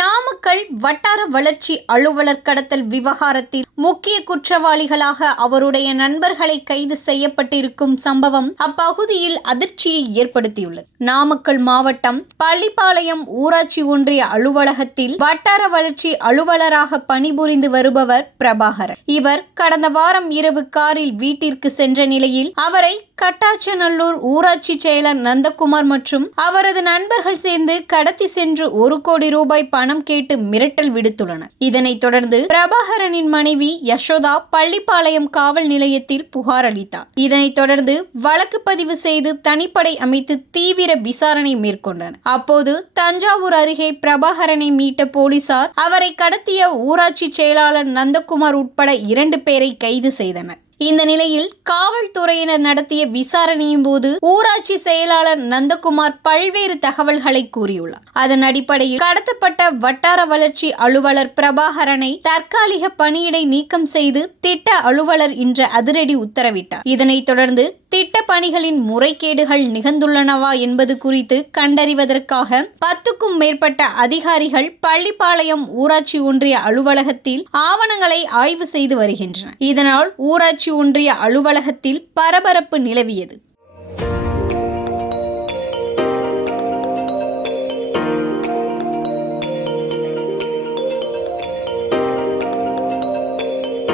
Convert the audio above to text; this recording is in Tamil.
நாமக்கல் வட்டார வளர்ச்சி அலுவலர் கடத்தல் விவகாரத்தில் முக்கிய குற்றவாளிகளாக அவருடைய நண்பர்களை கைது செய்யப்பட்டிருக்கும் சம்பவம் அப்பகுதியில் அதிர்ச்சியை ஏற்படுத்தியுள்ளது. நாமக்கல் மாவட்டம் பள்ளிப்பாளையம் ஊராட்சி ஒன்றிய அலுவலகத்தில் வட்டார வளர்ச்சி அலுவலராக பணிபுரிந்து வருபவர் பிரபாகரன். இவர் கடந்த வாரம் இரவு காரில் வீட்டிற்கு சென்ற நிலையில் அவரை கட்டாச்சநல்லூர் ஊராட்சி செயலர் நந்தகுமார் மற்றும் அவரது நண்பர்கள் சேர்ந்து கடத்தி சென்று 1 கோடி ரூபாய் பணம் கேட்டு மிரட்டல் விடுத்துள்ளனர். இதனைத் தொடர்ந்து பிரபாகரனின் மனைவி யசோதா பள்ளிப்பாளையம் காவல் நிலையத்தில் புகார் அளித்தார். இதனைத் தொடர்ந்து வழக்கு பதிவு செய்து தனிப்படை அமைத்து தீவிர விசாரணை மேற்கொண்டனர். அப்போது தஞ்சாவூர் அருகே பிரபாகரனை மீட்ட போலீசார் அவரை கடத்திய ஊராட்சி செயலாளர் நந்தகுமார் உட்பட 2 பேரை கைது செய்தனர். இந்த நிலையில் காவல்துறையினர் நடத்திய விசாரணையின் போது ஊராட்சி செயலாளர் நந்தகுமார் பல்வேறு தகவல்களை கூறியுள்ளார். அதன் அடிப்படையில் கடத்தப்பட்ட வட்டார வளர்ச்சி அலுவலர் பிரபாகரனை தற்காலிக பணியிடை நீக்கம் செய்து திட்ட அலுவலர் இன்று அதிரடி உத்தரவிட்டார். இதனைத் தொடர்ந்து திட்ட பணிகளின் முறைகேடுகள் நிகழ்ந்துள்ளனவா என்பது குறித்து கண்டறிவதற்காக 10க்கும் மேற்பட்ட அதிகாரிகள் பள்ளிப்பாளையம் ஊராட்சி ஒன்றிய அலுவலகத்தில் ஆவணங்களை ஆய்வு செய்து வருகின்றனர். இதனால் ஊராட்சி ஒன்றிய அலுவலகத்தில் பரபரப்பு நிலவியது.